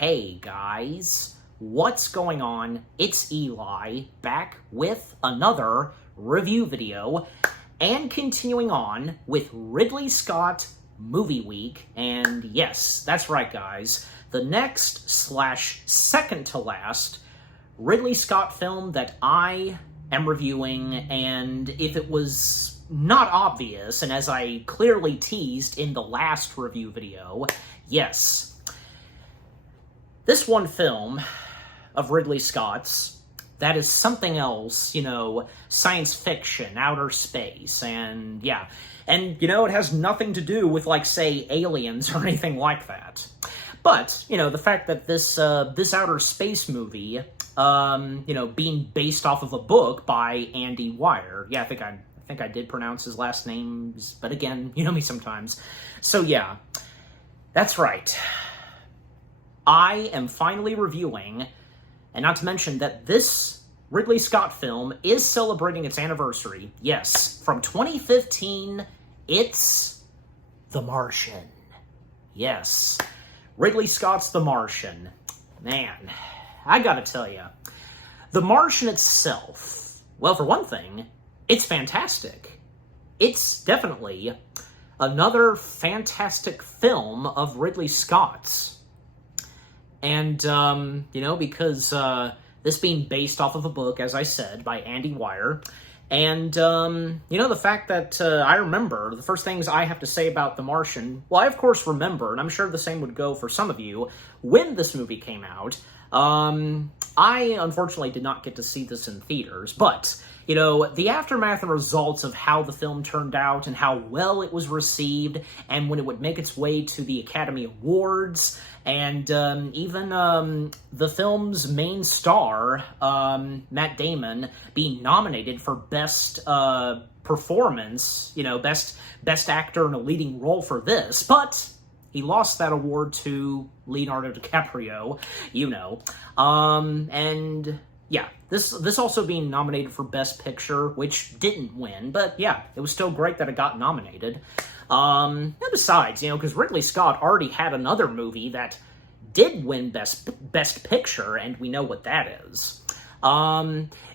Hey guys, what's going on? It's Eli, back with another review video, and continuing on with Ridley Scott Movie Week, and yes, that's right guys, the next/second to last Ridley Scott film that I am reviewing, and if it was not obvious, and as I clearly teased in the last review video, yes, this one film of Ridley Scott's that is something else, science fiction, outer space, and yeah. And, it has nothing to do with, say, aliens or anything like that. But, the fact that this outer space movie, being based off of a book by Andy Weir. Yeah, I think I did pronounce his last name, but again, you know me sometimes. So yeah, that's right. I am finally reviewing, and not to mention that this Ridley Scott film is celebrating its anniversary. Yes, from 2015, it's The Martian. Yes, Ridley Scott's The Martian. Man, I gotta tell you, The Martian itself, well, for one thing, it's fantastic. It's definitely another fantastic film of Ridley Scott's. And, because this being based off of a book, as I said, by Andy Weir, and, the fact that I remember the first things I have to say about The Martian, well, I of course remember, and I'm sure the same would go for some of you, when this movie came out. I unfortunately did not get to see this in theaters, but, the aftermath and results of how the film turned out and how well it was received, and when it would make its way to the Academy Awards, and even the film's main star, Matt Damon, being nominated for Best Performance, Best Actor in a Leading Role for this, but he lost that award to Leonardo DiCaprio, and yeah, this also being nominated for Best Picture, which didn't win, but yeah, it was still great that it got nominated. And besides, because Ridley Scott already had another movie that did win Best Picture, and we know what that is.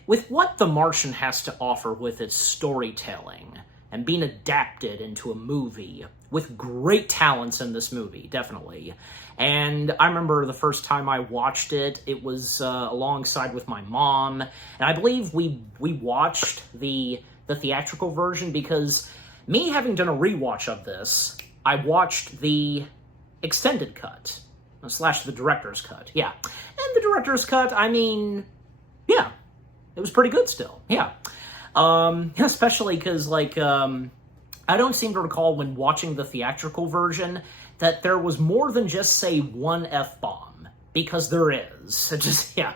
With what The Martian has to offer with its storytelling, and being adapted into a movie, with great talents in this movie, definitely. And I remember the first time I watched it, it was alongside with my mom, and I believe we watched the theatrical version, because me having done a rewatch of this, I watched the extended cut, / the director's cut, yeah. And the director's cut, yeah, it was pretty good still, yeah. Especially because, I don't seem to recall when watching the theatrical version that there was more than just, say, one F-bomb, because there is. Just, yeah.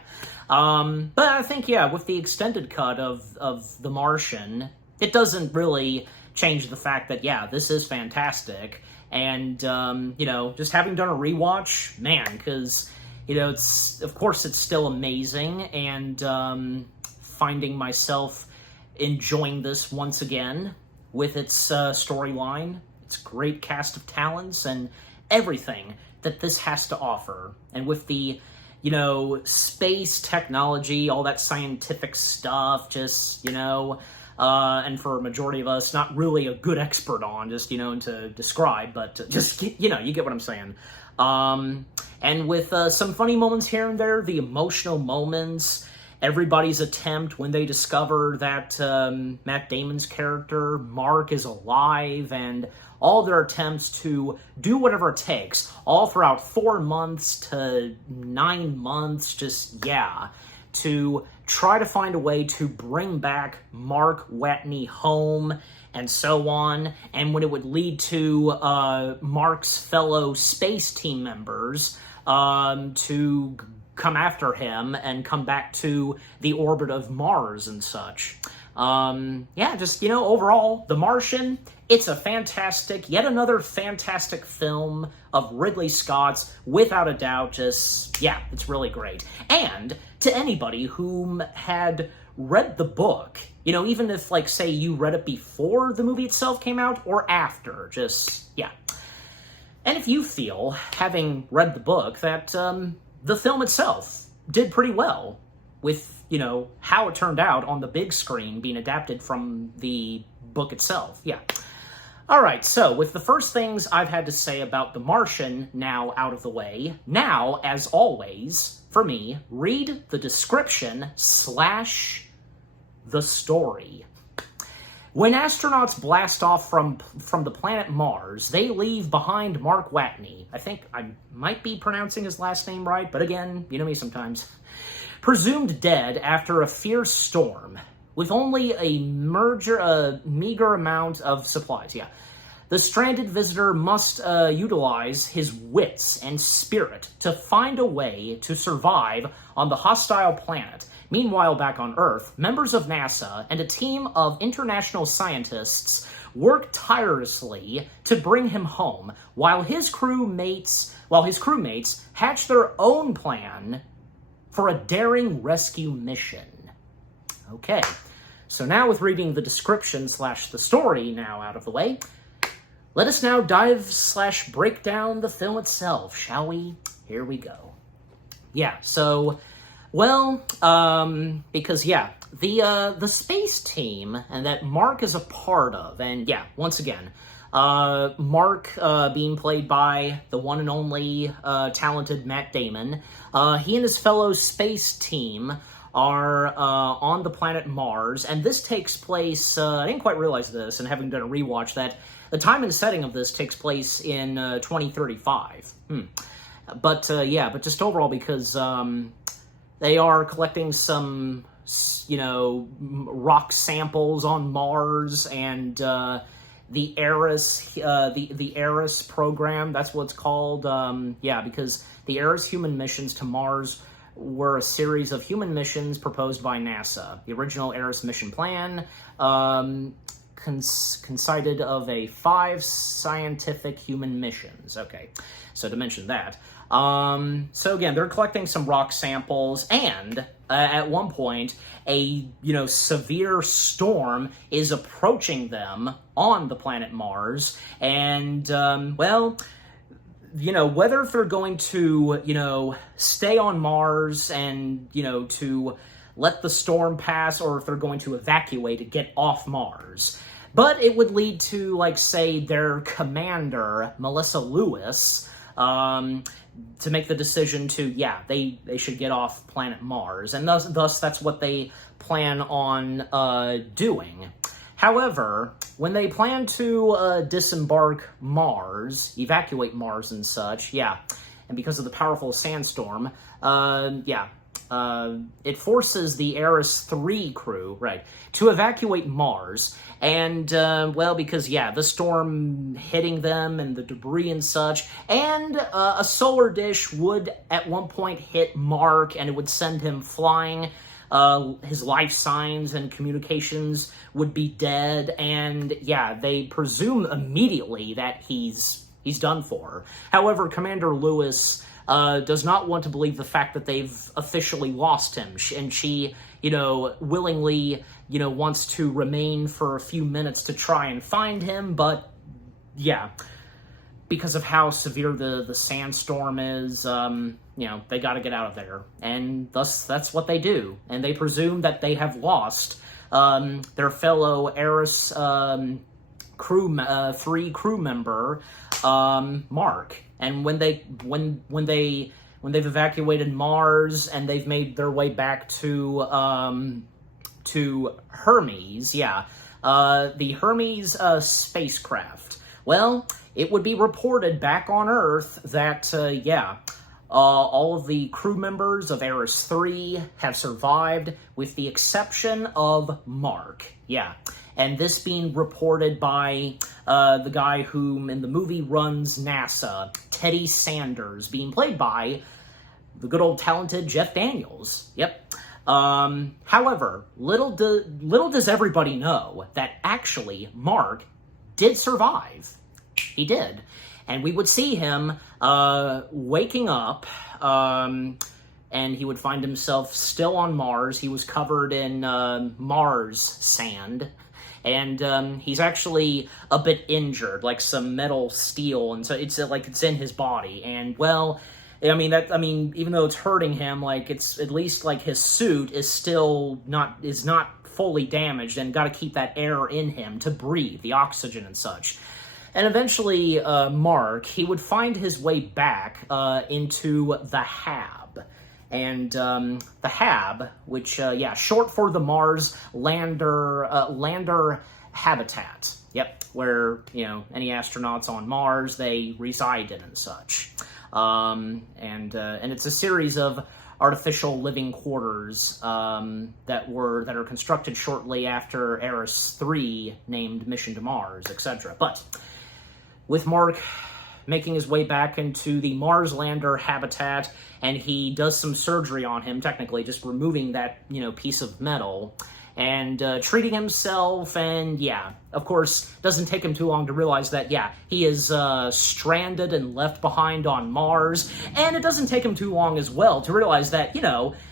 But I think, yeah, with the extended cut of The Martian, it doesn't really change the fact that, yeah, this is fantastic. And, just having done a rewatch, man, because, of course it's still amazing, and finding myself enjoying this once again with its storyline, its great cast of talents, and everything that this has to offer. And with the, space technology, all that scientific stuff, just, and for a majority of us, not really a good expert on, just, to describe, but just, you get what I'm saying. And with some funny moments here and there, the emotional moments, everybody's attempt when they discover that Matt Damon's character, Mark, is alive, and all their attempts to do whatever it takes, all throughout 4 months to 9 months, just, yeah, to try to find a way to bring back Mark Watney home, and so on, and when it would lead to Mark's fellow space team members to come after him and come back to the orbit of Mars and such. Yeah, just, overall, The Martian, it's a yet another fantastic film of Ridley Scott's, without a doubt, just, yeah, it's really great. And to anybody whom had read the book, even if, say, you read it before the movie itself came out, or after, just, yeah. And if you feel, having read the book, that the film itself did pretty well with, how it turned out on the big screen being adapted from the book itself. Yeah. All right, so with the first things I've had to say about The Martian now out of the way, now, as always, for me, read the description / the story. When astronauts blast off from the planet Mars, they leave behind Mark Watney. I think I might be pronouncing his last name right, but again, you know me sometimes. Presumed dead after a fierce storm, with only a meager amount of supplies. Yeah. The stranded visitor must utilize his wits and spirit to find a way to survive on the hostile planet. Meanwhile, back on Earth, members of NASA and a team of international scientists work tirelessly to bring him home, while his crewmates hatch their own plan for a daring rescue mission. Okay, so now with reading the description / the story now out of the way, let us now dive / break down the film itself, shall we? Here we go. Yeah, so, well, because, yeah, the space team and that Mark is a part of, and yeah, once again, Mark being played by the one and only talented Matt Damon, he and his fellow space team are on the planet Mars, and this takes place, I didn't quite realize this, and having done a rewatch, that the time and setting of this takes place in 2035. But, yeah, but just overall, because they are collecting some, rock samples on Mars, and the Eris, the Eris program, that's what it's called. Yeah, because the Eris human missions to Mars were a series of human missions proposed by NASA. The original Eris mission plan consisted of 5 scientific human missions. Okay, so to mention that. So again, they're collecting some rock samples, and at one point, a severe storm is approaching them on the planet Mars, and well, whether if they're going to stay on Mars and to let the storm pass, or if they're going to evacuate to get off Mars. But it would lead to, like, say, their commander, Melissa Lewis, to make the decision to, yeah, they should get off planet Mars. And thus that's what they plan on doing. However, when they plan to disembark Mars, evacuate Mars and such, yeah, and because of the powerful sandstorm, it forces the Eris 3 crew, right, to evacuate Mars, and, well, because, yeah, the storm hitting them and the debris and such, and a solar dish would at one point hit Mark, and it would send him flying. His life signs and communications would be dead, and, yeah, they presume immediately that he's done for. However, Commander Lewis does not want to believe the fact that they've officially lost him, and she, willingly, wants to remain for a few minutes to try and find him, but, yeah, because of how severe the sandstorm is, they gotta get out of there, and thus, that's what they do, and they presume that they have lost their fellow Eris 3 crew member, Mark. And when they've evacuated Mars and they've made their way back to Hermes, yeah, the Hermes spacecraft. Well, it would be reported back on Earth that all of the crew members of Eris 3 have survived, with the exception of Mark. Yeah. And this being reported by the guy whom in the movie runs NASA, Teddy Sanders, being played by the good old talented Jeff Daniels. Yep. However, little does everybody know that actually Mark did survive. He did. And we would see him waking up, and he would find himself still on Mars. He was covered in Mars sand. and he's actually a bit injured, like some metal steel, and so it's like it's in his body. And well, I mean, even though it's hurting him, like it's at least like his suit is still not fully damaged, and got to keep that air in him to breathe, the oxygen and such. And eventually, Mark, he would find his way back into the Hab. And the Hab, which, short for the Mars lander habitat. Yep, where, any astronauts on Mars, they reside in and such. And it's a series of artificial living quarters that are constructed shortly after Eris 3 named Mission to Mars, etc. But with Mark making his way back into the Mars lander habitat, and he does some surgery on him, technically just removing that, piece of metal, and treating himself, and of course, doesn't take him too long to realize that, he is stranded and left behind on Mars, and it doesn't take him too long as well to realize that,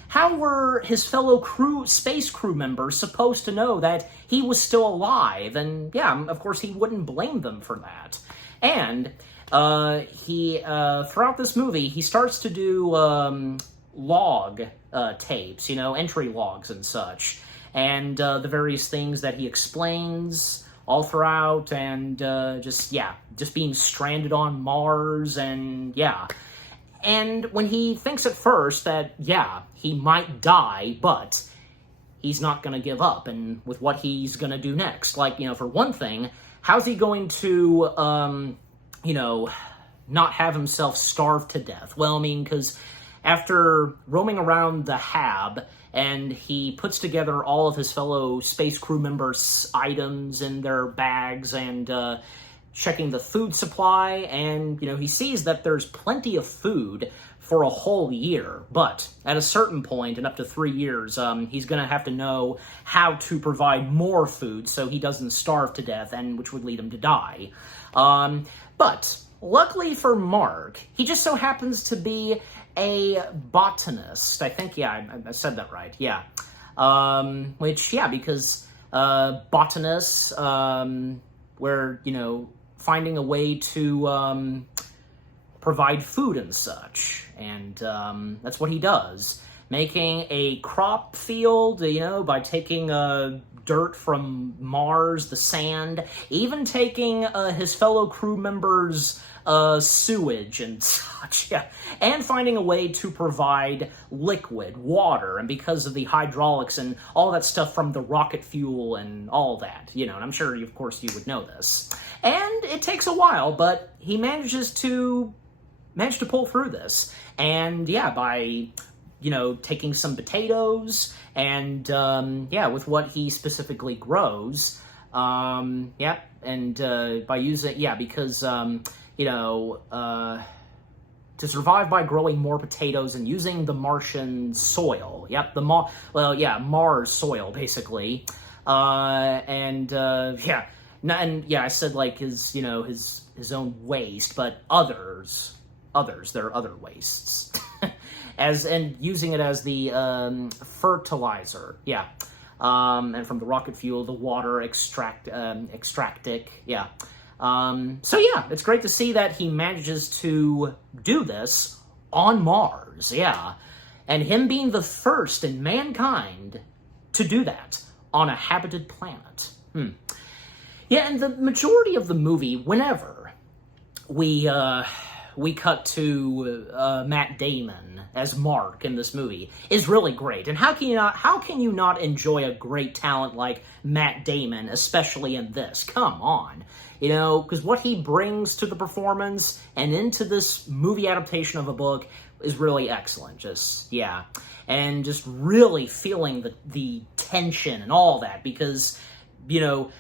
how were his fellow space crew members supposed to know that he was still alive? And of course, he wouldn't blame them for that. And he throughout this movie, he starts to do log tapes, entry logs and such, and the various things that he explains all throughout, and just being stranded on Mars, and and when he thinks at first that he might die, but he's not going to give up, and with what he's going to do next, like for one thing, how's he going to not have himself starve to death? Well, I mean, because after roaming around the Hab, and he puts together all of his fellow space crew members' items in their bags, and checking the food supply, and, he sees that there's plenty of food for a whole year, but at a certain point, in up to 3 years, he's going to have to know how to provide more food so he doesn't starve to death, and which would lead him to die. But luckily for Mark, he just so happens to be a botanist. I think, I said that right, because botanists, where, finding a way to provide food and such, and that's what he does. Making a crop field, by taking dirt from Mars, the sand, even taking his fellow crew members' sewage and such, and finding a way to provide liquid, water, and because of the hydraulics and all that stuff from the rocket fuel and all that, and I'm sure, of course, you would know this. And it takes a while, but he manages to pull through this, and by taking some potatoes, and with what he specifically grows, and by using, because to survive by growing more potatoes and using the Martian soil, Mars soil, basically, I said like his own waste, but there are other wastes. And using it as the fertilizer, and from the rocket fuel, the water extractic, it's great to see that he manages to do this on Mars, and him being the first in mankind to do that on a habited planet. And the majority of the movie, whenever we cut to Matt Damon as Mark in this movie, is really great. And how can you not enjoy a great talent like Matt Damon, especially in this? Come on. Because what he brings to the performance and into this movie adaptation of a book is really excellent. And just really feeling the tension and all that, because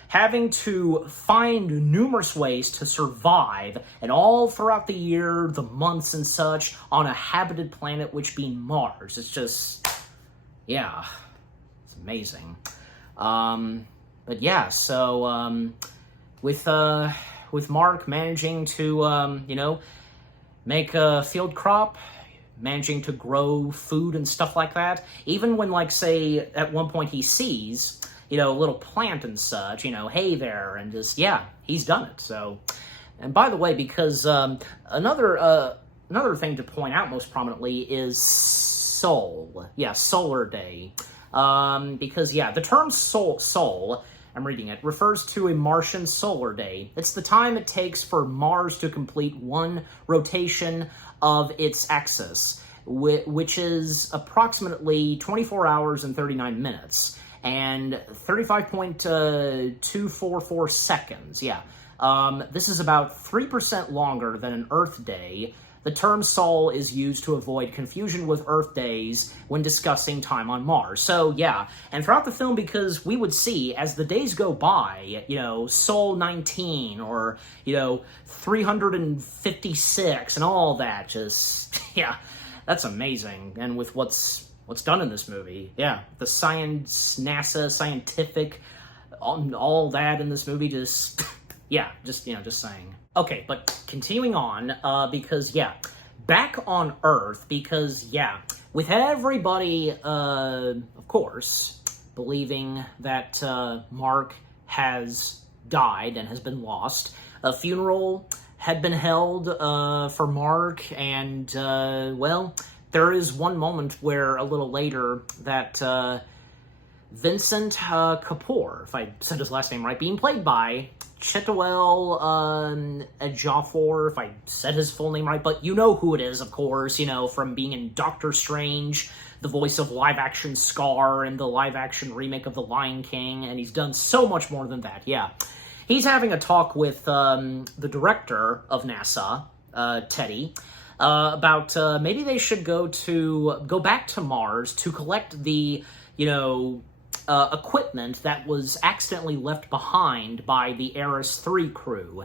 having to find numerous ways to survive, and all throughout the year, the months and such, on a habited planet, which being Mars. It's just, it's amazing. With Mark managing to, make a field crop, managing to grow food and stuff like that, even when, like, say, at one point he sees little plant and such, hey there, and just, yeah, he's done it. So, and by the way, because another thing to point out most prominently is Sol. Yeah, Solar Day. Because, yeah, the term Sol, I'm reading it, refers to a Martian solar day. It's the time it takes for Mars to complete one rotation of its axis, which is approximately 24 hours and 39 minutes, and 35.244 seconds, yeah. This is about 3% longer than an Earth day. The term Sol is used to avoid confusion with Earth days when discussing time on Mars. So, yeah, and throughout the film, because we would see, as the days go by, Sol 19, or, 356, and all that, just, yeah, that's amazing. And with what's done in this movie, yeah, the science, NASA, scientific, all that in this movie, just, yeah, just saying. Okay, but continuing on, because, yeah, back on Earth, because, yeah, with everybody, of course, believing that Mark has died and has been lost, a funeral had been held for Mark, and, well, there is one moment where, a little later, that Vincent Kapoor, if I said his last name right, being played by Chiwetel Ejiofor, if I said his full name right, but you know who it is, of course, from being in Doctor Strange, the voice of live-action Scar, and the live-action remake of The Lion King, and he's done so much more than that, yeah. He's having a talk with the director of NASA, Teddy, about maybe they should go back to Mars to collect the, equipment that was accidentally left behind by the Eris 3 crew.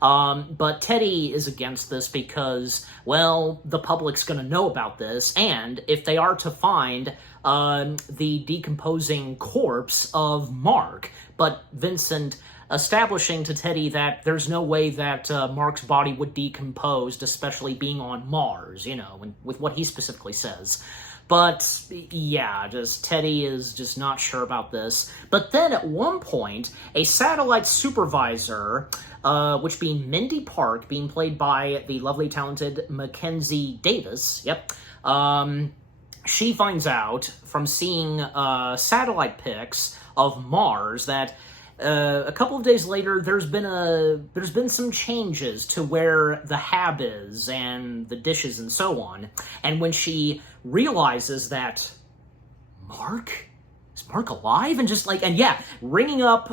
But Teddy is against this because, well, the public's going to know about this, and if they are to find the decomposing corpse of Mark, but Vincent establishing to Teddy that there's no way that Mark's body would decompose, especially being on Mars, with what he specifically says. But, yeah, Teddy is just not sure about this. But then, at one point, a satellite supervisor, which being Mindy Park, being played by the lovely, talented Mackenzie Davis, yep, she finds out from seeing satellite pics of Mars that a couple of days later, there's been some changes to where the hab is and the dishes and so on. And when she realizes that is Mark alive? And yeah, ringing up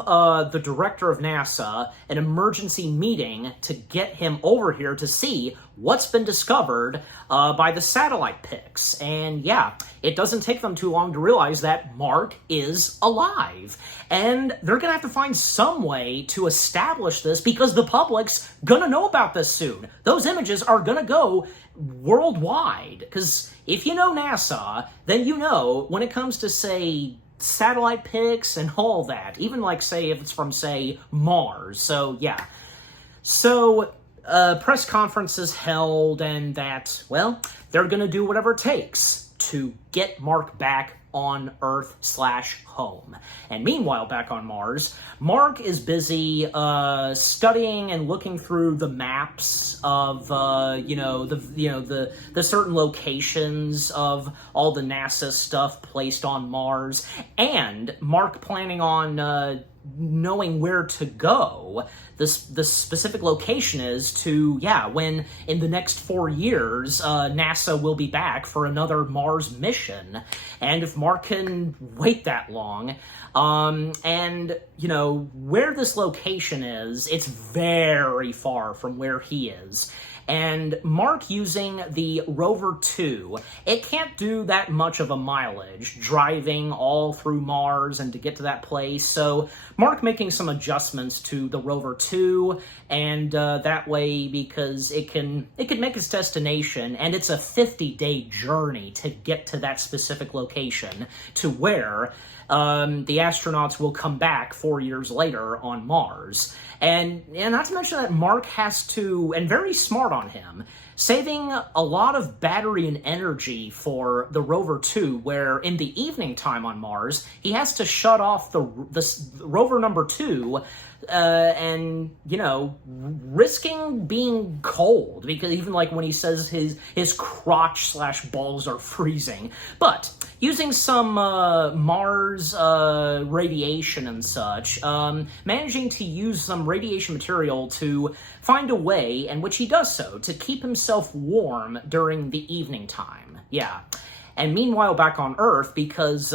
the director of NASA, an emergency meeting to get him over here to see what's been discovered by the satellite pics. And yeah, it doesn't take them too long to realize that Mark is alive. And they're gonna have to find some way to establish this because the public's gonna know about this soon. Those images are gonna go worldwide. Because if you know NASA, then you know when it comes to, say, satellite pics and all that, even say if it's from, say, Mars. So yeah. So press conferences held, and that, well, they're gonna do whatever it takes to get Mark back on Earth/home. And meanwhile, back on Mars, Mark is busy studying and looking through the maps of the certain locations of all the NASA stuff placed on Mars, and Mark planning on knowing where to go. The specific location is to, when in the next 4 years, NASA will be back for another Mars mission. And if Mark can wait that long, and, where this location is, it's very far from where he is. And Mark using the Rover 2, it can't do that much of a mileage, driving all through Mars and to get to that place. So Mark making some adjustments to the Rover 2, and that way, because it can make its destination, and it's a 50-day journey to get to that specific location, to where the astronauts will come back 4 years later on Mars. And not to mention that Mark has to, and very smart on him, saving a lot of battery and energy for the Rover 2, where in the evening time on Mars, he has to shut off the Rover number 2, and, you know, risking being cold, because even like when he says his crotch/balls are freezing. But using some Mars radiation and such, managing to use some radiation material to find a way in which he does so to keep himself warm during the evening time. Yeah. And meanwhile, back on Earth, because,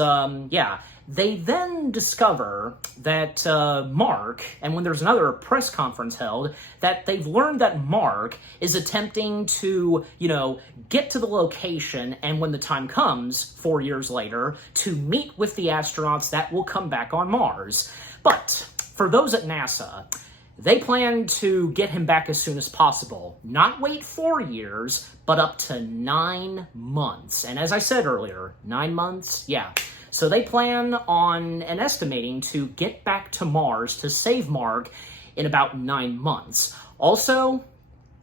they then discover that Mark, and when there's another press conference held, that they've learned that Mark is attempting to, you know, get to the location, and when the time comes, 4 years later, to meet with the astronauts that will come back on Mars. But for those at NASA, they plan to get him back as soon as possible. Not wait 4 years, but up to 9 months. And as I said earlier, 9 months? Yeah. So they plan on and estimating to get back to Mars to save Mark in about 9 months. Also,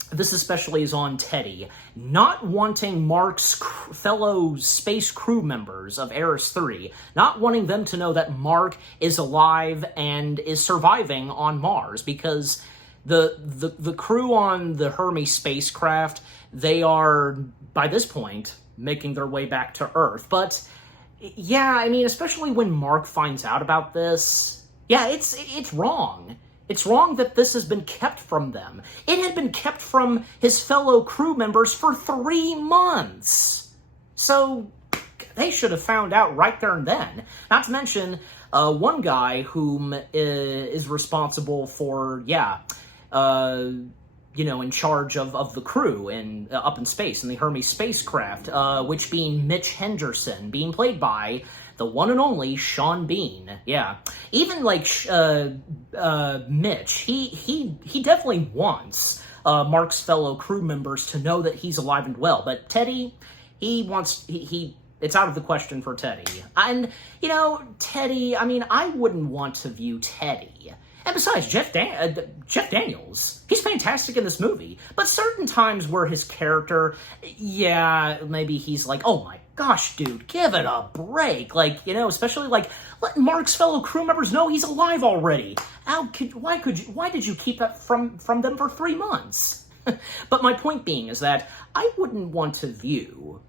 this especially is on Teddy, not wanting Mark's fellow space crew members of Eris 3, not wanting them to know that Mark is alive and is surviving on Mars, because the crew on the Hermes spacecraft, they are, by this point, making their way back to Earth. But yeah, I mean, especially when Mark finds out about this, yeah, it's wrong. It's wrong that this has been kept from them. It had been kept from his fellow crew members for 3 months. So they should have found out right there and then. Not to mention, one guy whom is responsible for, you know, in charge of the crew and up in space in the Hermes spacecraft, which being Mitch Henderson, being played by the one and only Sean Bean. Yeah, even like Mitch, he definitely wants Mark's fellow crew members to know that he's alive and well. But Teddy, it's out of the question for Teddy. And you know, Teddy, I mean, I wouldn't want to view Teddy. And besides, Jeff Daniels, he's fantastic in this movie. But certain times where his character, yeah, maybe he's like, oh my gosh, dude, give it a break. Like, you know, especially like, let Mark's fellow crew members know he's alive already. Why did you keep that from them for 3 months? But my point being is that I wouldn't want to view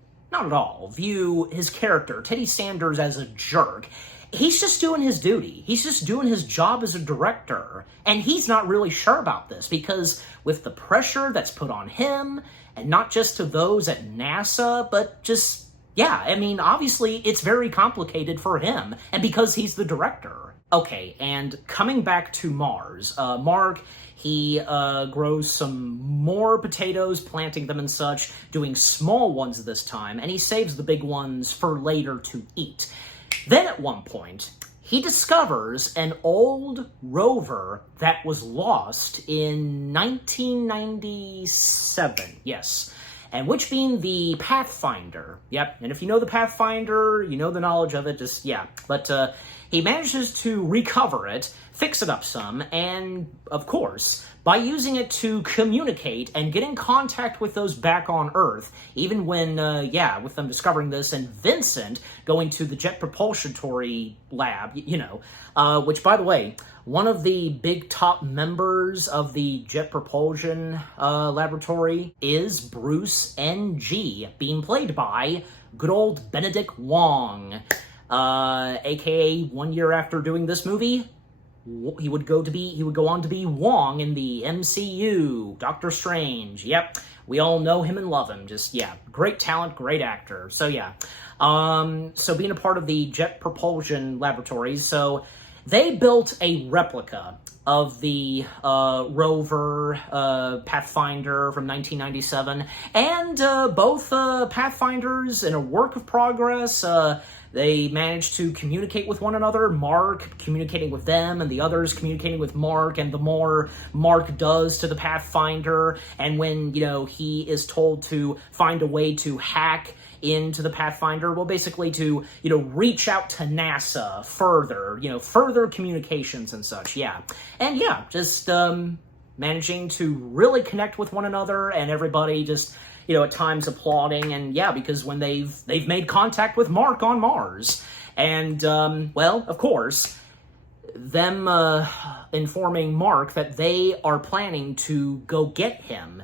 his character, Teddy Sanders, as a jerk. He's just doing his duty. He's just doing his job as a director. And he's not really sure about this, because with the pressure that's put on him, and not just to those at NASA, but just, yeah, I mean, obviously it's very complicated for him, and because he's the director. Okay, and coming back to Mars, Mark, he grows some more potatoes, planting them and such, doing small ones this time, and he saves the big ones for later to eat. Then at one point, he discovers an old rover that was lost in 1997, yes, and which being the Pathfinder. Yep, and if you know the Pathfinder, you know the knowledge of it, just, yeah. But he manages to recover it, fix it up some, and, of course, by using it to communicate and get in contact with those back on Earth, even when, with them discovering this, and Vincent going to the Jet Propulsionatory Lab, you know, which, by the way, one of the big top members of the Jet Propulsion Laboratory is Bruce Ng, being played by good old Benedict Wong, aka 1 year after doing this movie, he would go on to be Wong in the MCU, Doctor Strange. Yep, we all know him and love him. Just, yeah, great talent, great actor. So, yeah. So being a part of the Jet Propulsion Laboratories, so they built a replica of the rover Pathfinder from 1997, and both Pathfinders in a work of progress. They managed to communicate with one another, Mark communicating with them, and the others communicating with Mark, and the more Mark does to the Pathfinder, and when, you know, he is told to find a way to hack into the Pathfinder, well, basically to, you know, reach out to NASA further, you know, further communications and such, yeah. And yeah, just, managing to really connect with one another, and everybody just, at times applauding. And yeah, because when they've made contact with Mark on Mars, and well, of course, them informing Mark that they are planning to go get him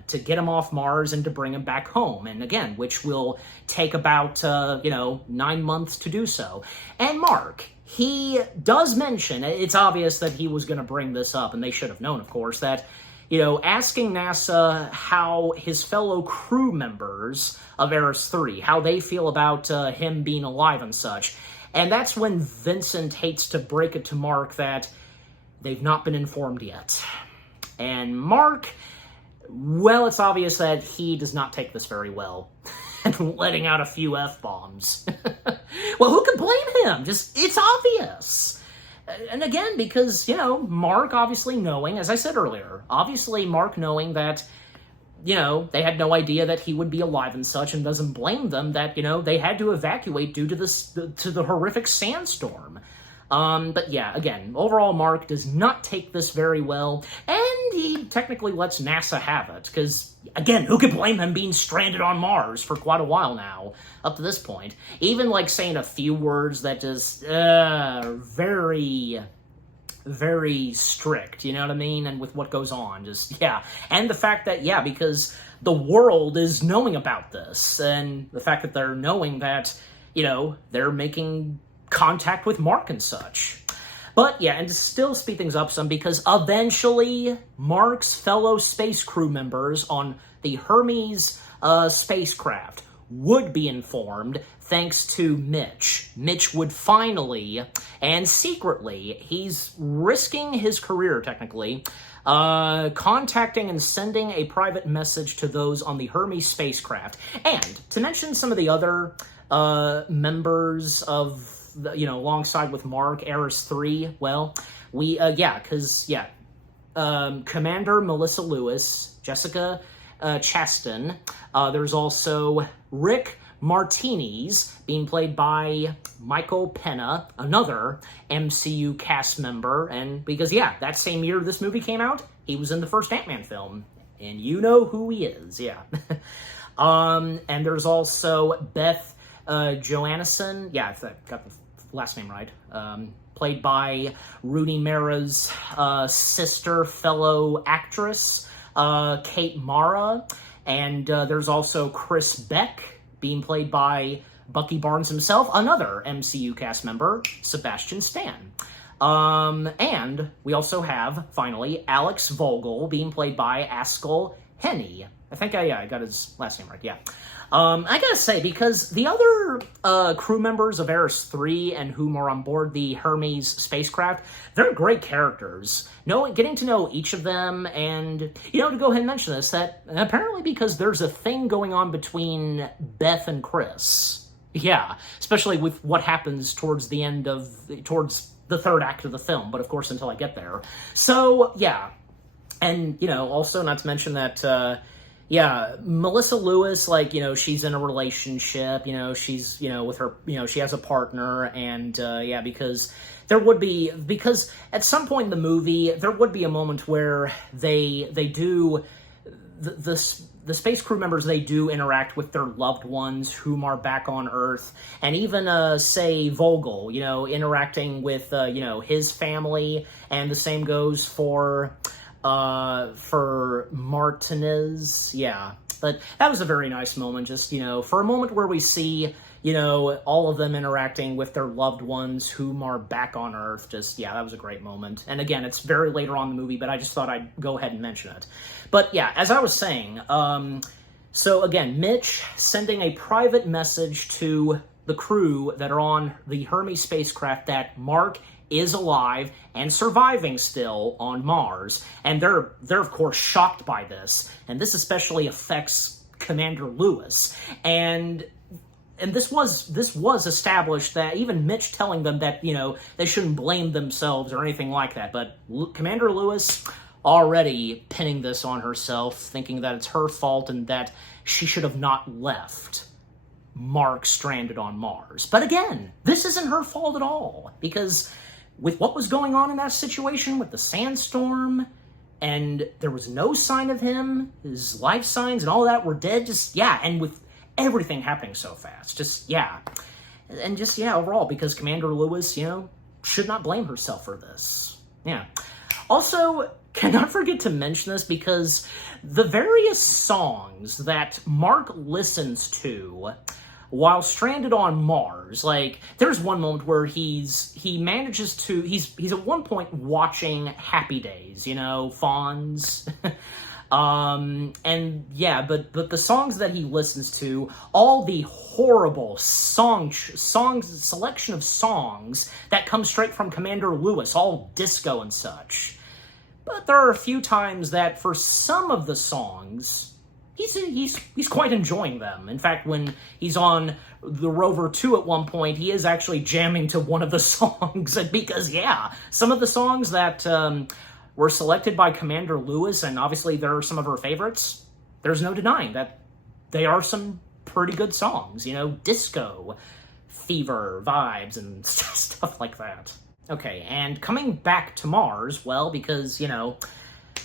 off Mars and to bring him back home. And again, which will take about, 9 months to do so. And Mark, he does mention, it's obvious that he was going to bring this up, and they should have known, of course, that, asking NASA how his fellow crew members of Eris 3, how they feel about him being alive and such. And that's when Vincent hates to break it to Mark that they've not been informed yet. And Mark, well, it's obvious that he does not take this very well. And letting out a few F-bombs. Well, who could blame him? It's obvious. And again, because, Mark obviously knowing, as I said earlier, obviously Mark knowing that, they had no idea that he would be alive and such, and doesn't blame them that, they had to evacuate due to the horrific sandstorm. But yeah, again, overall Mark does not take this very well, and he technically lets NASA have it, because, again, who could blame him being stranded on Mars for quite a while now, up to this point? Even, saying a few words that just, very... very strict, you know what I mean? And with what goes on, yeah. And the fact that, because the world is knowing about this, and the fact that they're knowing that, they're making contact with Mark and such. But yeah, and to still speed things up some, because eventually Mark's fellow space crew members on the Hermes spacecraft would be informed thanks to Mitch. Mitch would finally, and secretly, he's risking his career, technically, contacting and sending a private message to those on the Hermes spacecraft. And to mention some of the other members of, alongside with Mark, Eris 3, well, Commander Melissa Lewis, Jessica Chastain, there's also Rick Martinez, being played by Michael Pena, another MCU cast member, and because, that same year this movie came out, he was in the first Ant-Man film, and you know who he is, and there's also Beth Johannesson, I got the last name right, played by Rooney Mara's sister, fellow actress, Kate Mara, and there's also Chris Beck, being played by Bucky Barnes himself, another MCU cast member, Sebastian Stan. And we also have, finally, Alex Vogel, being played by Askell Henny. I think I got his last name right, I gotta say, because the other crew members of Eris 3 and whom are on board the Hermes spacecraft, they're great characters. Getting to know each of them, and, to go ahead and mention this, that apparently because there's a thing going on between Beth and Chris. Yeah, especially with what happens towards the third act of the film, but of course until I get there. So, yeah. And, also not to mention that, Melissa Lewis, she's in a relationship, she's, with her, she has a partner, and, because at some point in the movie, there would be a moment where they do, the space crew members, they do interact with their loved ones whom are back on Earth, and even, say, Vogel, interacting with, his family, and the same goes for Martinez, but that was a very nice moment, just, for a moment where we see, all of them interacting with their loved ones whom are back on Earth, that was a great moment. And again, it's very later on in the movie, but I just thought I'd go ahead and mention it. But as I was saying, so again, Mitch sending a private message to the crew that are on the Hermes spacecraft that Mark is alive and surviving still on Mars, and they're of course shocked by this, and this especially affects Commander Lewis, and this was established, that even Mitch telling them that they shouldn't blame themselves or anything like that, but Commander Lewis already pinning this on herself, thinking that it's her fault and that she should have not left Mark stranded on Mars. But again, this isn't her fault at all, because with what was going on in that situation with the sandstorm, And there was no sign of him. His life signs and all that were dead. Just, yeah, and with everything happening so fast. Just, yeah. And just, yeah, overall, because Commander Lewis, should not blame herself for this. Yeah. Also, cannot forget to mention this because the various songs that Mark listens to while stranded on Mars, like, there's one moment where he's at one point watching Happy Days, Fonz. And yeah, but the songs that he listens to, all the horrible selection of songs that come straight from Commander Lewis, all disco and such. But there are a few times that for some of the songs, he's quite enjoying them. In fact, when he's on the Rover 2 at one point, he is actually jamming to one of the songs. Because, yeah, some of the songs that were selected by Commander Lewis, and obviously there are some of her favorites, there's no denying that they are some pretty good songs. Disco, fever vibes, and stuff like that. Okay, and coming back to Mars, well, because,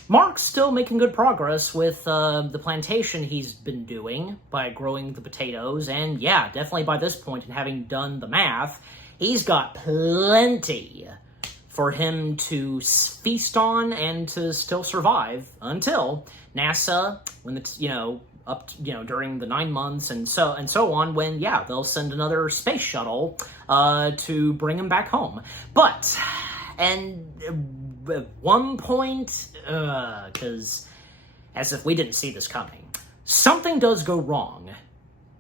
Mark's still making good progress with the plantation he's been doing by growing the potatoes, and yeah, definitely by this point, and having done the math, he's got plenty for him to feast on and to still survive until NASA, when it's, during the 9 months and so on, when, yeah, they'll send another space shuttle to bring him back home. But, and at one point, because as if we didn't see this coming, something does go wrong.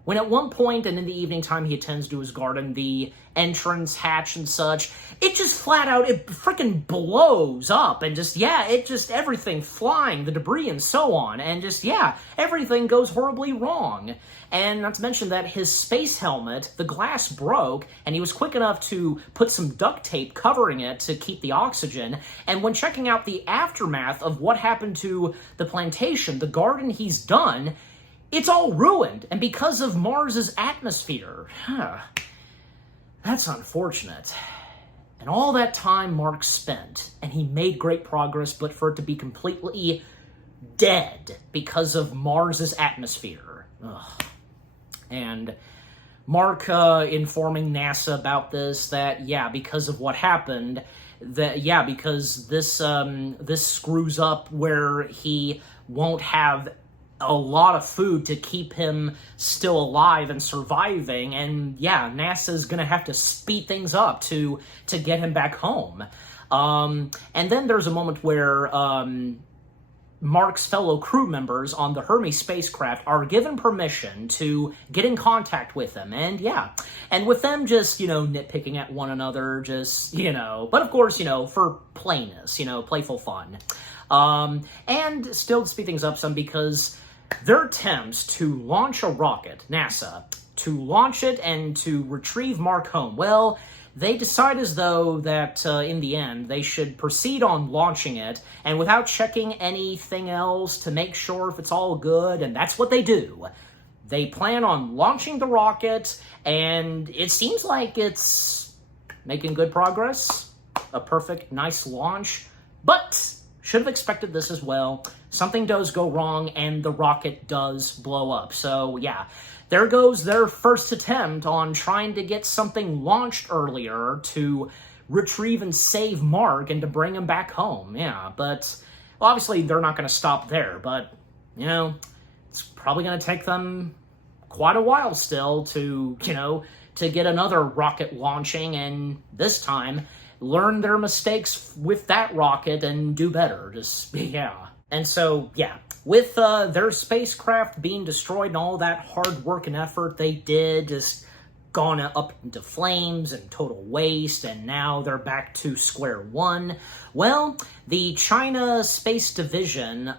When at one point, and in the evening time he attends to his garden, the entrance hatch and such, it just flat out, it freaking blows up, and just, yeah, everything flying, the debris and so on, and just, yeah, everything goes horribly wrong. And not to mention that his space helmet, the glass broke, and he was quick enough to put some duct tape covering it to keep the oxygen, and when checking out the aftermath of what happened to the plantation, the garden he's done, it's all ruined, and because of Mars's atmosphere. That's unfortunate. And all that time Mark spent, and he made great progress, but for it to be completely dead because of Mars's atmosphere. Ugh. And Mark informing NASA about this, that, yeah, because of what happened, because this screws up where he won't have a lot of food to keep him still alive and surviving, and yeah, NASA's gonna have to speed things up to get him back home. And then there's a moment where Mark's fellow crew members on the Hermes spacecraft are given permission to get in contact with him, and yeah, and with them just, nitpicking at one another, just, but of course, for plainness, playful fun. And still to speed things up some, because their attempts to launch a rocket, NASA, to launch it and to retrieve Mark home, well, they decide as though that, in the end, they should proceed on launching it, and without checking anything else to make sure if it's all good, and that's what they do. They plan on launching the rocket, and it seems like it's making good progress. A perfect, nice launch, but should have expected this as well. Something does go wrong, and the rocket does blow up. So, yeah, there goes their first attempt on trying to get something launched earlier to retrieve and save Mark and to bring him back home. Yeah, but well, obviously they're not going to stop there, but, it's probably going to take them quite a while still to, to get another rocket launching, and this time learn their mistakes with that rocket and do better. Just, yeah. And so, yeah, with their spacecraft being destroyed and all that hard work and effort they did, just gone up into flames and total waste, and now they're back to square one. Well, the China Space Division,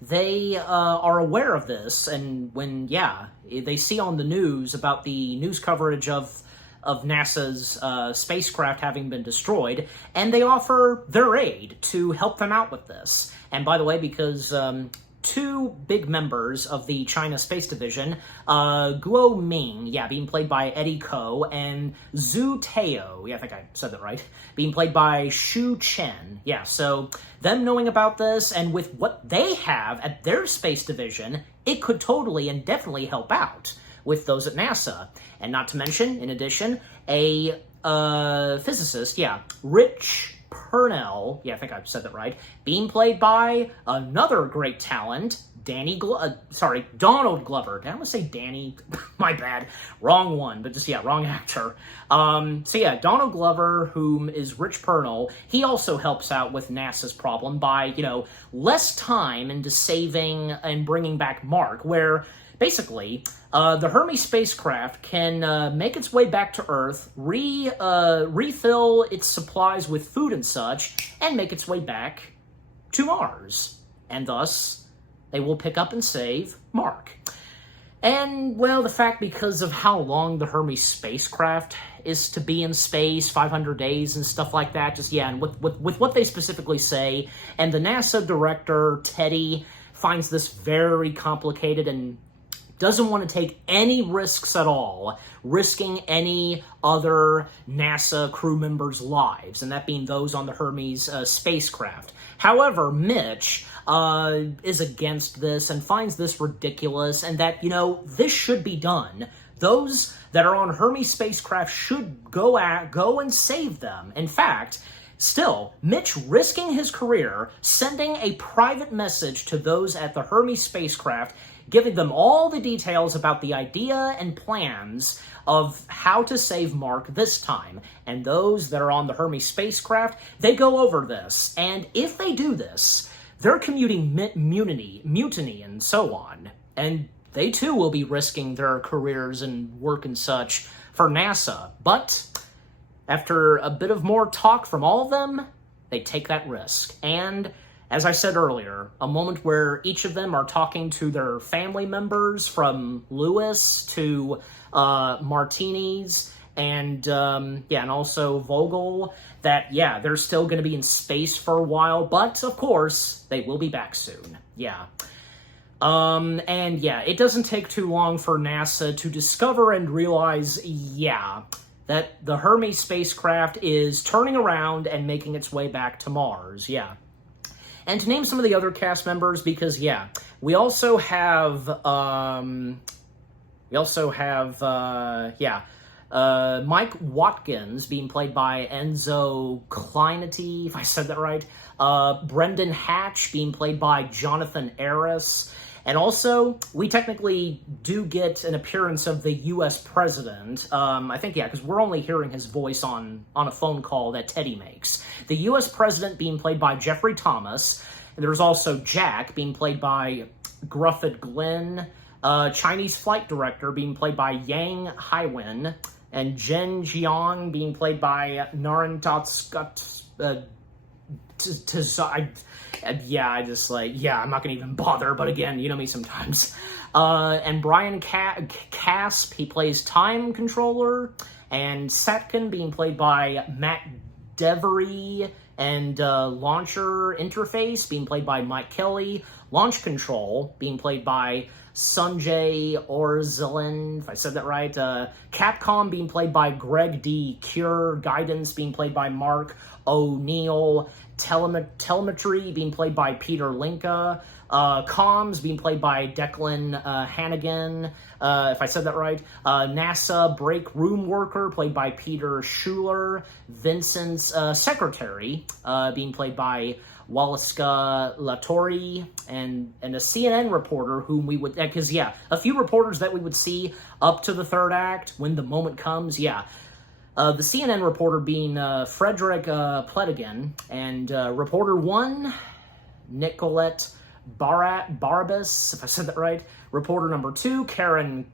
they are aware of this, and when, yeah, they see on the news about the news coverage of NASA's spacecraft having been destroyed, and they offer their aid to help them out with this. And by the way, because two big members of the China Space Division, Guo Ming, yeah, being played by Eddie Ko, and Zhu Teo, yeah, I think I said that right, being played by Shu Chen. Yeah, so them knowing about this, and with what they have at their space division, it could totally and definitely help out with those at NASA. And not to mention, in addition, a physicist, yeah, Rich Purnell, yeah, I think I said that right, being played by another great talent, Donald Glover. Did I almost say Danny? My bad. Wrong one, but just, yeah, wrong actor. So yeah, Donald Glover, whom is Rich Purnell, he also helps out with NASA's problem by, you know, less time into saving and bringing back Mark, where basically, the Hermes spacecraft can make its way back to Earth, refill its supplies with food and such, and make its way back to Mars. And thus, they will pick up and save Mark. And, well, the fact because of how long the Hermes spacecraft is to be in space, 500 days and stuff like that, just, yeah, and with what they specifically say, and the NASA director, Teddy, finds this very complicated and doesn't want to take any risks at all, risking any other NASA crew members' lives, and that being those on the Hermes spacecraft. However, Mitch is against this and finds this ridiculous, and that, you know, this should be done. Those that are on Hermes spacecraft should go and save them. In fact, still, Mitch risking his career, sending a private message to those at the Hermes spacecraft, giving them all the details about the idea and plans of how to save Mark this time. And those that are on the Hermes spacecraft, they go over this. And if they do this, they're commuting mutiny and so on. And they too will be risking their careers and work and such for NASA. But after a bit of more talk from all of them, they take that risk. And as I said earlier, a moment where each of them are talking to their family members, from Lewis to Martinis and and also Vogel, that, yeah, they're still going to be in space for a while, but of course, they will be back soon. Yeah. And yeah, it doesn't take too long for NASA to discover and realize, yeah, that the Hermes spacecraft is turning around and making its way back to Mars. Yeah. And to name some of the other cast members, because, yeah, we also have Mike Watkins being played by Enzo Kleinety, if I said that right. Brendan Hatch being played by Jonathan Aris. And also, we technically do get an appearance of the U.S. president. I think, yeah, because we're only hearing his voice on a phone call that Teddy makes. The U.S. president being played by Jeffrey Thomas. And there's also Jack being played by Grufford Glenn. Chinese flight director being played by Yang Haiwen. And Jen Jiang being played by Narentat Scott. I'm not going to even bother, but again, you know me sometimes. And Brian Casp, he plays Time Controller, and Satkin being played by Matt Devery, and Launcher Interface being played by Mike Kelly, Launch Control being played by Sanjay Orzilin, if I said that right, Capcom being played by Greg D. Cure, Guidance being played by Mark O'Neill, Telemetry being played by Peter Linka, Comms being played by Declan Hannigan, if I said that right, NASA Break Room Worker played by Peter Schuler, Vincent's Secretary being played by Waleska Latori, and a CNN reporter whom we would, because, yeah, a few reporters that we would see up to the third act when the moment comes, yeah. The CNN reporter being Frederick Pledigan, and reporter 1, Nicolette Barbas, if I said that right. Reporter number 2, Karen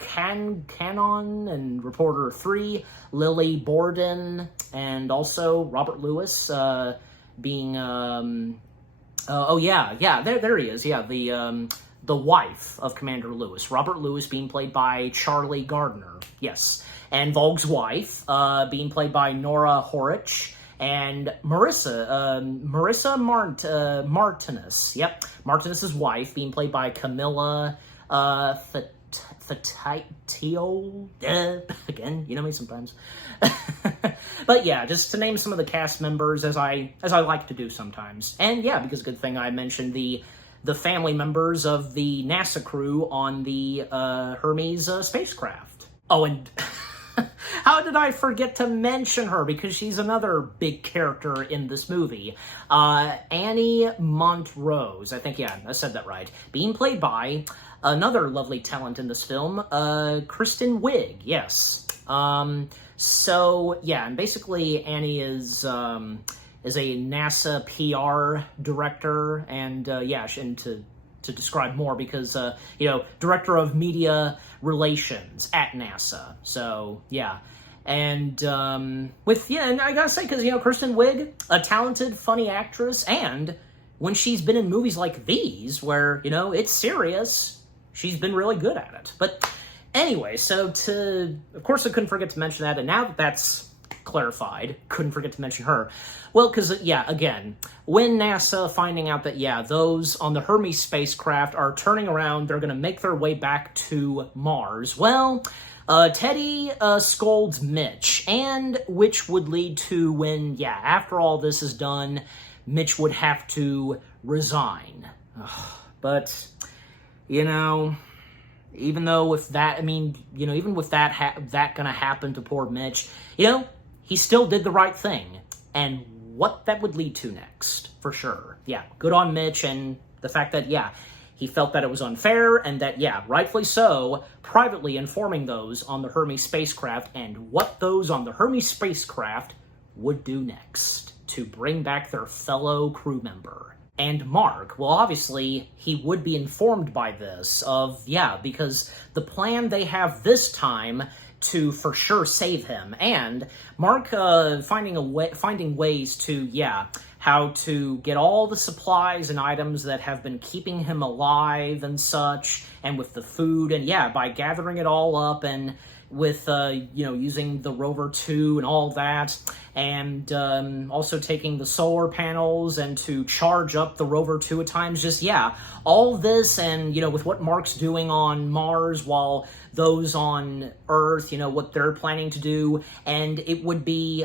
Cannon, and reporter 3, Lily Borden, and also Robert Lewis being there he is, yeah, the wife of Commander Lewis, Robert Lewis being played by Charlie Gardner, yes, and Vogue's wife being played by Nora Horich, and Marissa Martinez. Yep, Martinez's wife, being played by Camilla Fatio. Again, you know me sometimes. But yeah, just to name some of the cast members, as I like to do sometimes. And yeah, because good thing I mentioned the family members of the NASA crew on the Hermes spacecraft. Oh, and how did I forget to mention her? Because she's another big character in this movie. Annie Montrose. I think, yeah, I said that right. Being played by another lovely talent in this film, Kristen Wiig. Yes. So, yeah, and basically Annie is a NASA PR director, and, yeah, and to describe more, because, director of media relations at NASA. So, yeah. And, and I gotta say, because, Kristen Wiig, a talented, funny actress, and when she's been in movies like these, where, it's serious, she's been really good at it. But anyway, so of course I couldn't forget to mention that, and now that that's clarified, couldn't forget to mention her. Well, because, yeah, again, when NASA finding out that, yeah, those on the Hermes spacecraft are turning around, they're going to make their way back to Mars, well, Teddy scolds Mitch, and which would lead to when, yeah, after all this is done, Mitch would have to resign. But, even though with that, even with that gonna happen to poor Mitch, he still did the right thing. And what that would lead to next, for sure. Yeah, good on Mitch, and the fact that, yeah, he felt that it was unfair, and that, yeah, rightfully so, privately informing those on the Hermes spacecraft and what those on the Hermes spacecraft would do next to bring back their fellow crew member. And Mark, well, obviously, he would be informed by this because the plan they have this time to for sure save him, and Mark finding ways to, how to get all the supplies and items that have been keeping him alive and such, and with the food, and by gathering it all up, and with, using the Rover 2 and all that, and also taking the solar panels and to charge up the Rover 2 at times, all this, and, with what Mark's doing on Mars while those on Earth, what they're planning to do, and it would be,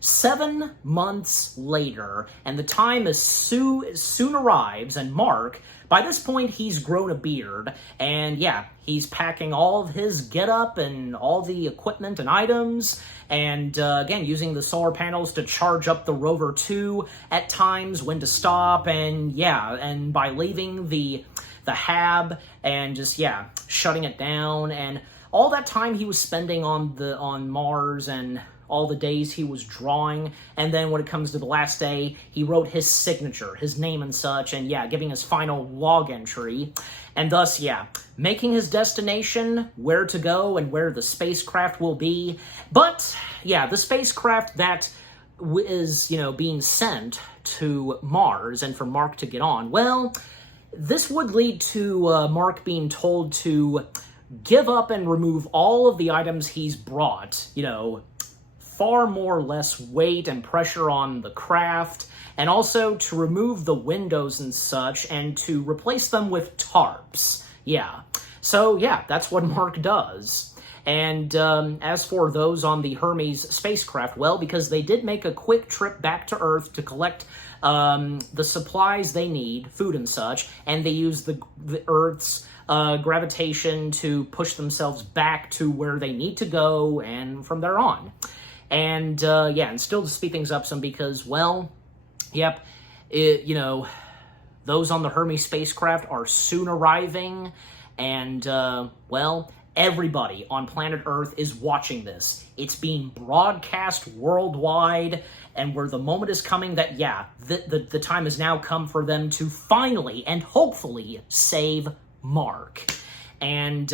7 months later, and the time soon arrives, and Mark, by this point, he's grown a beard, and he's packing all of his getup and all the equipment and items, and again, using the solar panels to charge up the Rover 2 at times, when to stop, and and by leaving the hab and just, shutting it down, and all that time he was spending on Mars, and all the days he was drawing, and then when it comes to the last day, he wrote his signature, his name and such, and giving his final log entry, and thus, making his destination, where to go, and where the spacecraft will be. But, the spacecraft that is, being sent to Mars, and for Mark to get on, well, this would lead to Mark being told to give up and remove all of the items he's brought, far more less weight and pressure on the craft, and also to remove the windows and such, and to replace them with tarps. So, that's what Mark does. And as for those on the Hermes spacecraft, well, because they did make a quick trip back to Earth to collect the supplies they need, food and such, and they use the Earth's gravitation to push themselves back to where they need to go, and from there on. And, and still to speed things up some, because, well, those on the Hermes spacecraft are soon arriving, and, everybody on planet Earth is watching this. It's being broadcast worldwide, and where the moment is coming that, the time has now come for them to finally and hopefully save Mark. And,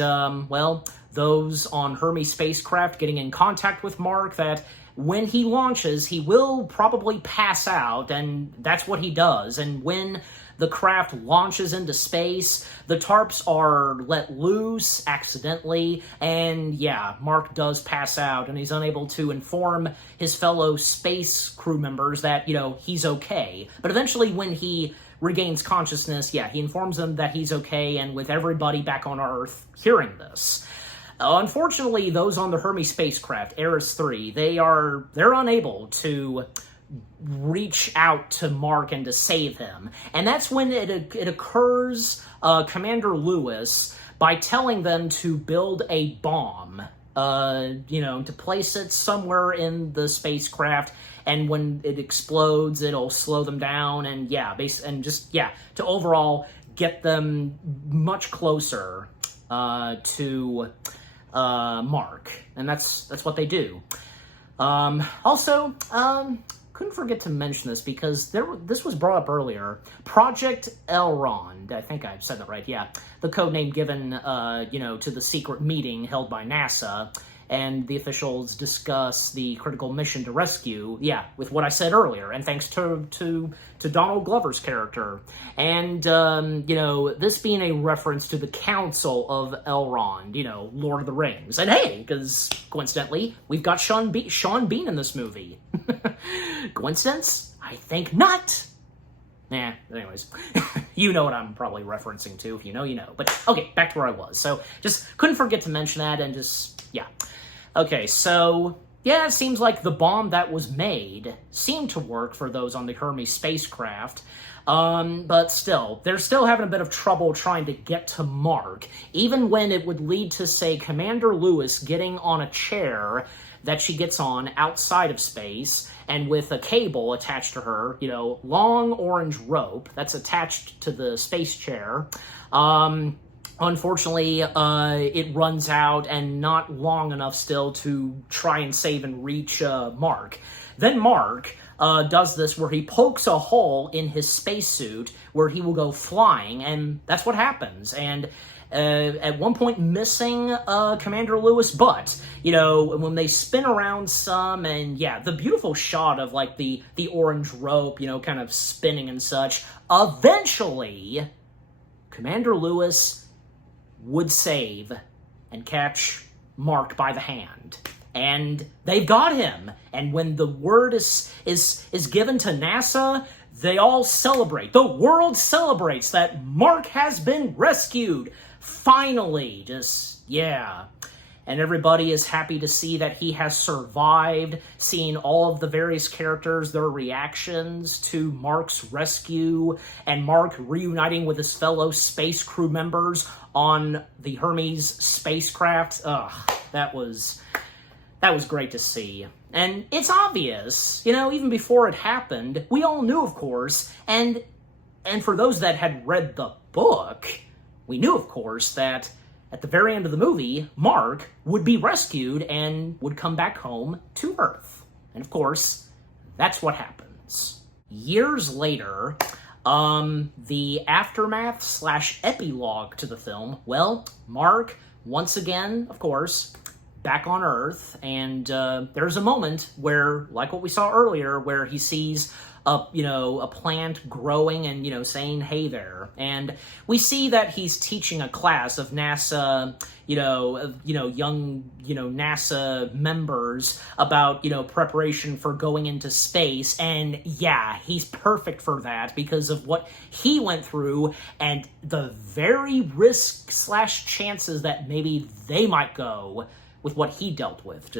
those on Hermes spacecraft getting in contact with Mark, that when he launches, he will probably pass out, and that's what he does. And when the craft launches into space, the tarps are let loose accidentally, and yeah, Mark does pass out, and he's unable to inform his fellow space crew members that, he's okay. But eventually when he regains consciousness, yeah, he informs them that he's okay, and with everybody back on Earth hearing this. Unfortunately, those on the Hermes spacecraft, Eris 3, they're unable to reach out to Mark and to save him. And that's when it occurs, Commander Lewis, by telling them to build a bomb, to place it somewhere in the spacecraft, and when it explodes, it'll slow them down, and to overall get them much closer to Mark. And that's what they do. Also, couldn't forget to mention this because this was brought up earlier. Project Elrond, I think I said that right, yeah. The code name given, to the secret meeting held by NASA, and the officials discuss the critical mission to rescue, with what I said earlier, and thanks to Donald Glover's character. And, this being a reference to the Council of Elrond, Lord of the Rings. And hey, because coincidentally, we've got Sean Bean in this movie. Coincidence? I think not. Anyways, you know what I'm probably referencing to. If you know, you know. But, okay, back to where I was. So, just couldn't forget to mention that, and Okay, so, it seems like the bomb that was made seemed to work for those on the Hermes spacecraft, but still, they're still having a bit of trouble trying to get to Mark, even when it would lead to, say, Commander Lewis getting on a chair that she gets on outside of space, and with a cable attached to her, long orange rope that's attached to the space chair. Unfortunately, it runs out, and not long enough still to try and save and reach Mark. Then Mark does this where he pokes a hole in his spacesuit where he will go flying, and that's what happens. And at one point missing Commander Lewis, but, when they spin around some, and the beautiful shot of, the orange rope, kind of spinning and such, eventually, Commander Lewis would save and catch Mark by the hand. And they've got him. And when the word is given to NASA, they all celebrate. The world celebrates that Mark has been rescued. Finally. And everybody is happy to see that he has survived, seeing all of the various characters, their reactions to Mark's rescue, and Mark reuniting with his fellow space crew members on the Hermes spacecraft. That was great to see. And it's obvious, even before it happened, we all knew, of course, and for those that had read the book, we knew, of course, that at the very end of the movie, Mark would be rescued and would come back home to Earth. And of course, that's what happens. Years later, the aftermath/epilogue to the film, Mark, once again, of course, back on Earth, and there's a moment where, like what we saw earlier, where he sees a plant growing and, saying, hey there. And we see that he's teaching a class of NASA, young, NASA members about, preparation for going into space. And he's perfect for that because of what he went through and the very risk/chances that maybe they might go with what he dealt with.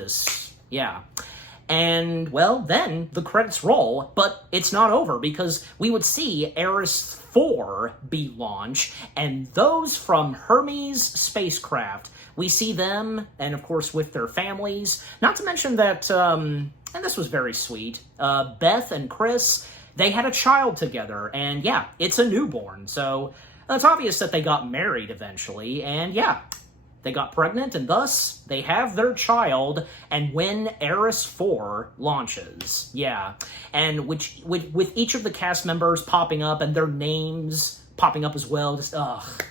And, then the credits roll, but it's not over because we would see Eris 4 be launched, and those from Hermes spacecraft, we see them, and of course with their families. Not to mention that, and this was very sweet, Beth and Chris, they had a child together, and it's a newborn, so it's obvious that they got married eventually, and they got pregnant, and thus, they have their child, and when Eris 4 launches, and with each of the cast members popping up and their names popping up as well. Just,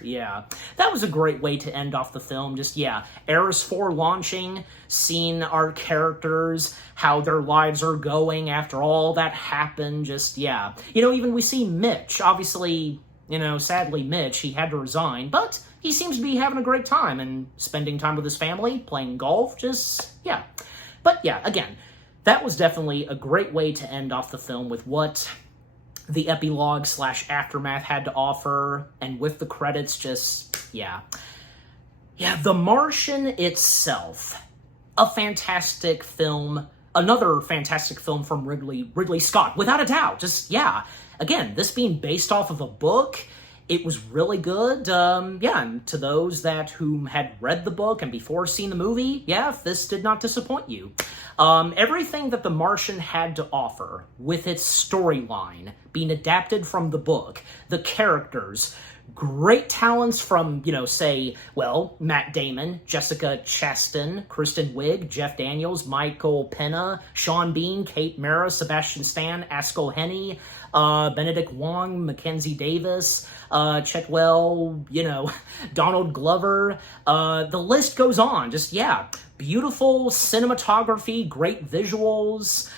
yeah. That was a great way to end off the film. Just, yeah, Eris 4 launching, seeing our characters, how their lives are going after all that happened. Just, yeah. You know, even we see Mitch. Obviously, you know, sadly, Mitch, he had to resign, but he seems to be having a great time and spending time with his family, playing golf. Just, yeah. But, yeah, again, that was definitely a great way to end off the film with what the epilogue / aftermath had to offer, and with the credits, just, yeah. Yeah, The Martian itself, a fantastic film, another fantastic film from Ridley Scott, without a doubt. Just, yeah, again, this being based off of a book, it was really good. Yeah, and to those whom had read the book and before seen the movie, yeah, this did not disappoint you. Everything that The Martian had to offer, with its storyline being adapted from the book, the characters, great talents from, you know, say, well, Matt Damon, Jessica Chastain, Kristen Wiig, Jeff Daniels, Michael Pena, Sean Bean, Kate Mara, Sebastian Stan, Askell Henny, Benedict Wong, Mackenzie Davis, Chetwell, you know, Donald Glover. The list goes on. Just, yeah, beautiful cinematography, great visuals,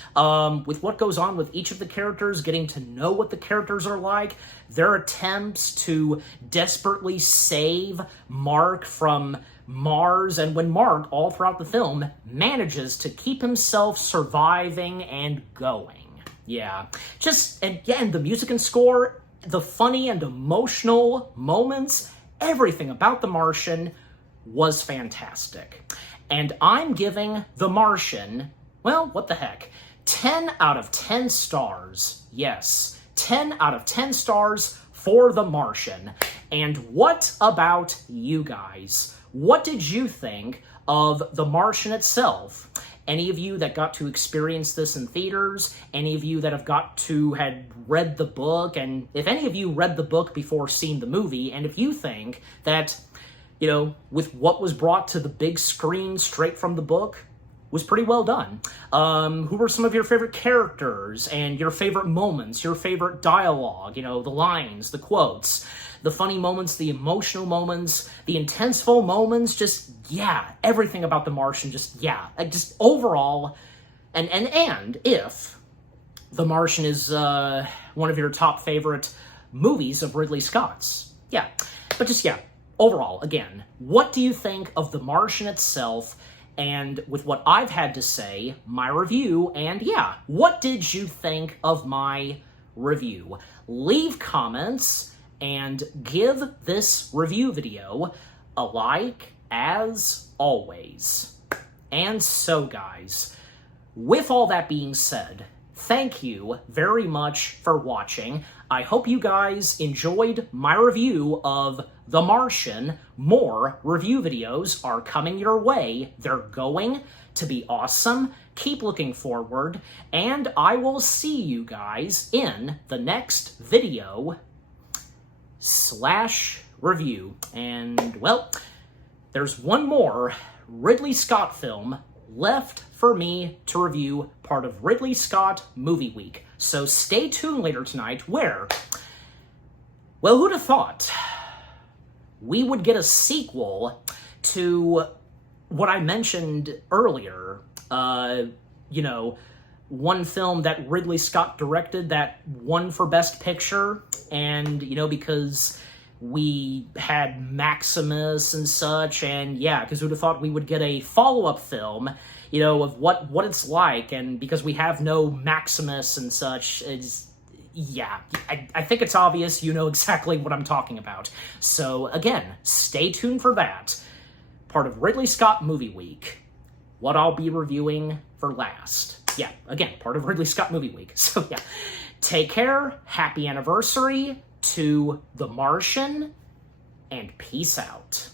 with what goes on with each of the characters, getting to know what the characters are like, their attempts to desperately save Mark from Mars, and when Mark, all throughout the film, manages to keep himself surviving and going. Yeah. Just, and again, the music and score, the funny and emotional moments, everything about The Martian was fantastic. And I'm giving The Martian, well, what the heck, 10 out of 10 stars. Yes, 10 out of 10 stars for The Martian. And what about you guys? What did you think of The Martian itself? Any of you that got to experience this in theaters, any of you that had read the book, and if any of you read the book before seeing the movie, and if you think that, you know, with what was brought to the big screen straight from the book, was pretty well done. Who were some of your favorite characters, and your favorite moments, your favorite dialogue, you know, the lines, the quotes, the funny moments, the emotional moments, the intenseful moments, just, yeah, everything about The Martian, just, yeah, just overall, and if The Martian is one of your top favorite movies of Ridley Scott's, yeah, but just, yeah, overall, again, what do you think of The Martian itself? And with what I've had to say, my review, and yeah, what did you think of my review? Leave comments and give this review video a like, as always. And so, guys, with all that being said, thank you very much for watching. I hope you guys enjoyed my review of The Martian. More review videos are coming your way. They're going to be awesome. Keep looking forward, and I will see you guys in the next video / review. And, well, there's one more Ridley Scott film left for me to review, part of Ridley Scott Movie Week. So stay tuned later tonight where, well, who'd have thought we would get a sequel to what I mentioned earlier, you know, one film that Ridley Scott directed that won for Best Picture, and, you know, because we had Maximus and such, and yeah, because who'd have thought we would get a follow-up film, you know, of what it's like, and because we have no Maximus and such, it's, yeah, I think it's obvious you know exactly what I'm talking about. So, again, stay tuned for that. Part of Ridley Scott Movie Week. What I'll be reviewing for last. Yeah, again, part of Ridley Scott Movie Week. So, yeah, take care, happy anniversary to The Martian, and peace out.